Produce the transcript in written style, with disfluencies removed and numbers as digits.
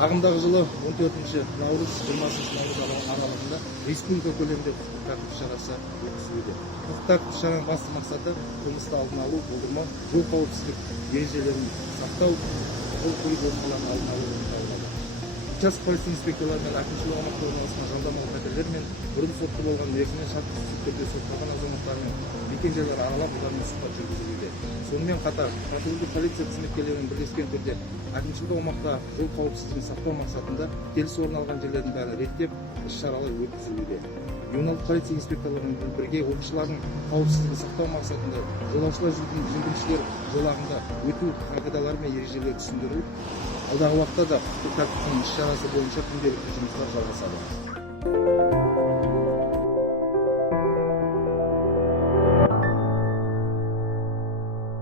Ағымдағы жылы 14 наурыз 20 наурыз аралығында республика көлемінде құқықтық тәртіп шарасы өткізілуде. Құқықтық тәртіп шараның басты мақсаты қылмысты алдын алу, болдырмау, жол қауіпсіздік ережелерін сақтау, жол көлік оқиғаларының алдын алу болып табылады. Участок полиция инспекторлары мен әкімшілік аумақта орналасқан жалдамалы пәтерлер мен бұрын сотты болған мерзімінен шартсыз түрде сотталған азаматтармен мекен-жайлар аралап олармен сұхбат жүргізілуде. Сонымен қатар патрульдік полиция қызметкерлерінің бірлескен түрде әкімшілік аумақта жол қауіпсіздігін сақтау мақсатында келіс орын алған жерлердің бәрін реттеп іс-шаралар өткізілуде. Ювеналдық полиция инспекторларымен бірге оқушылардың қауіпсіздігін сақтау мақсатында жолаушылар жүргіншілер жолағында өту қағидалары мен ережелері түсіндіріліп, алдағы уақытта да құқықтық тәртіптің іс-шарасы бойынша күнделікті жұмыстар жалғасады.